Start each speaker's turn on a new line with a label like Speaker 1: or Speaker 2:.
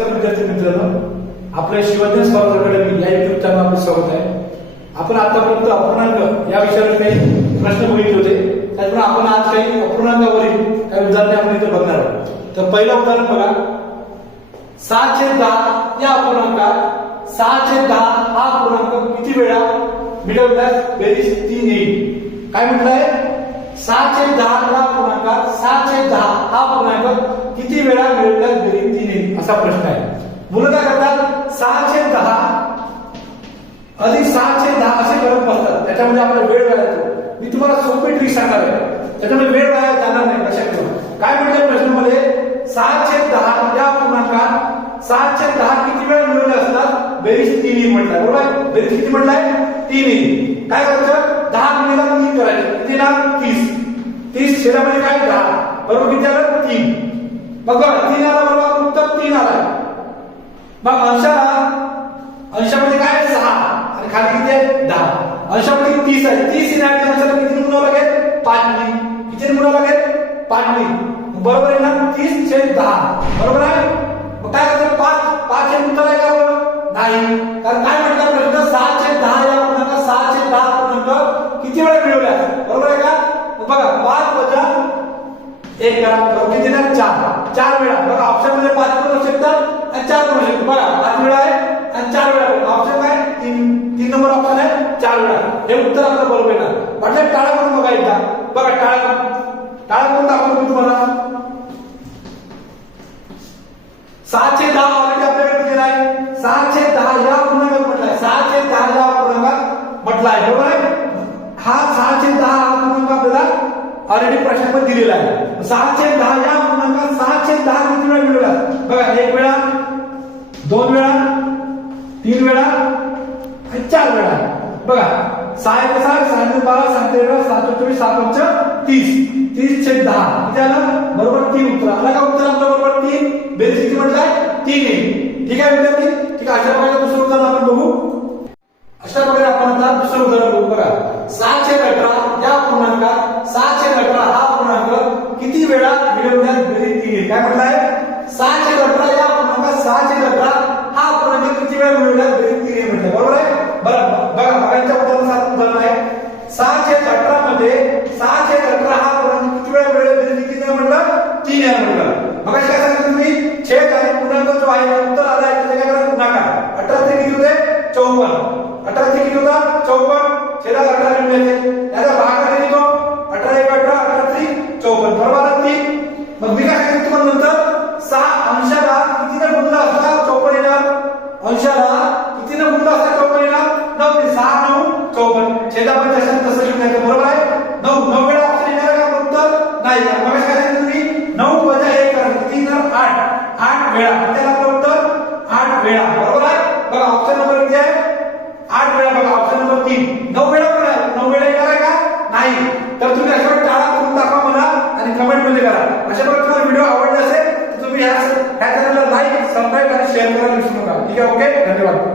Speaker 1: नमस्कार विद्यार्थी मित्रांनो. आपल्या शिवाजी स्पर्धा अकॅडमी या युट्यूब चॅनल आपलं स्वागत आहे. आपण आतापर्यंत अपूर्णांक या विषयावर काही प्रश्न बघितले होते. त्याचप्रमाणे आपण आज काही अपूर्णांकावरील काही उदाहरणे आपण इथे बघणार आहोत. तर पहिलं उदाहरण बघा. सहाशे दहा या अपूर्णांकात सहाशे दहा हा अपूर्णांक किती वेळा? मिळवल्यास बेरीज तीन येईल काय म्हटलंय? सहाशे दहा हा पूर्णांकात सहाशे दहा हा पूर्णांक किती वेळा? मिळवल्यास बेरीज असा प्रश्न आहे. मुलं काय करतात? सहाशे दहा अधिक सहाशे दहा असे करत बसतात. त्याच्यामध्ये आपला वेळ वाया जातो. मी तुम्हाला सोपी ट्रिक सांगणार आहे त्याच्यामध्ये वेळ वाया जाणार नाही लक्षात ठेवा. काय म्हटलं प्रश्नामध्ये? सहाशे दहा या पूर्णांकात सहाशे दहा किती वेळा मिळवले असतात? बेरीज तिन्ही म्हटलाय बरोबर बेरीज किती म्हटलाय? तीन काय करायचं? दहा गुणिला तीन करायचं. किती ना तीस. तीस छेदामध्ये काय? दहा. बरोबर किती आलं? तीन. मग बघा तीन आला बरोबर उत्तर तीन आला मग अंशाला अंशामध्ये काय आहे? सहा. आणि खाली किती आहे? दहा. अंशामध्ये तीस आहे? तीस येण्याच्या अंशाला किती गुण लागेल? पाच मी किती गुण लागेल? पाच मी बरोबर आहे ना तीस छेद दहा. बरोबर आहे? मग काय करतो? पाच. पाच हे उत्तर आहे का बरोबर नाही. कारण काय म्हटलं? प्रश्न सहा छेद दहा या पूर्णांक सहा छेद दहा पूर्णांक किती वेळा मिळवल्या बरोबर आहे का? बघा पाच वजा एक करा. किती ना चार. चार वेळा. बघा ऑप्शनमध्ये पाच पण शकतात आणि चार पण असू बघा पाच वेळा आहे आणि चार वेळा ऑप्शन काय? तीन तीन नंबर ऑप्शन आहे चार वेळा. हे उत्तर आपलं बरोबर येणार. ना म्हटलं टाळा करून बघा एकदा. बघा टाळा टाळा करून दाखवतो मी तुम्हाला. सातशे दहा ऑलरेडी आपल्याकडे दिलेला आहे. सातशे दहा या पूर्णांकात म्हटलाय सहाशे दहा या पूर्णांकात आहे. बरोबर आहे? हा सहाशे दहा हा पूर्णांक आपल्याला ऑलरेडी प्रश्नामध्ये दिलेला आहे. सहाशे दहा या पूर्णांकात सहाशे दहा किती वेळा मिळवला बघा एक वेळा दोन वेळा तीन वेळा आणि चार वेळा. बघा सहा एक सहा सहा बारा सात तेरा सात चोवीस सात पंच तीस. तीस छे दहा. किती आलं? बरोबर तीन उत्तर. आला का उत्तर आपलं बरोबर तीन. बेरीज किती म्हटलंय? तीन येईल ठीक आहे विद्यार्थी? ठीक आहे अशा प्रकारे दुसरं उदाहरण आपण बघू. अशा प्रकारे आपण आता दुसरं उदाहरण बघू. बघा सहाशे अठरा या पूर्णांकात सहाशे अठरा हा पूर्णांक किती वेळा मिळवण्यात बेरीज येईल काय म्हटलंय? सहाशे अठरा या पूर्णांक सहाशे अठरा हा पूर्णांक किती वेळा मिळवण्यात बेरीज तीन येईल म्हटलं बरोबर आहे? बरं बघा बघायच्या उदाहरणासारखं उदाहरण आहे. सहाशे अठरा मध्ये सहाशे अठरा हा पूर्णांक किती वेळा मिळवण्यात बेरीज किती वेळा म्हटलं? तीन वेळा म्हटलं मग काय सांगितलं तुम्ही? छेद आणि पूर्णांक जो आहे उत्तर आला आहे त्याच्या काय करा? गुणाकार अठरा ते किती होते? चौपन्न. अठरा ते किती होता? चौपन्न. छेदात अठरा मिळण्याचे बाकीच्या शब्द सचिव बरोबर आहे? नऊ नऊ वेळा येणार का उत्तर नाही मगाशी काय सांगितलं तुम्ही. नऊ वजा एक तीन आठ. आठ वेळा. त्याला आपलं उत्तर आठ वेळा. बरोबर आहे? बघा ऑप्शन नंबर किती आहे? आठ वेळा बघा ऑप्शन नंबर तीन. नऊ वेळा पण आहे? नऊ वेळा येणार आहे का? नाही. तर तुम्ही अशा टाळा करून दाखवा मला आणि कमेंटमध्ये करा. अशा प्रकारे तुम्हाला व्हिडिओ आवडला असेल तर तुम्ही ह्या चॅनलला लाईक सबस्क्राईब आणि शेअर करायला विसरू नका. ठीक आहे? ओके धन्यवाद.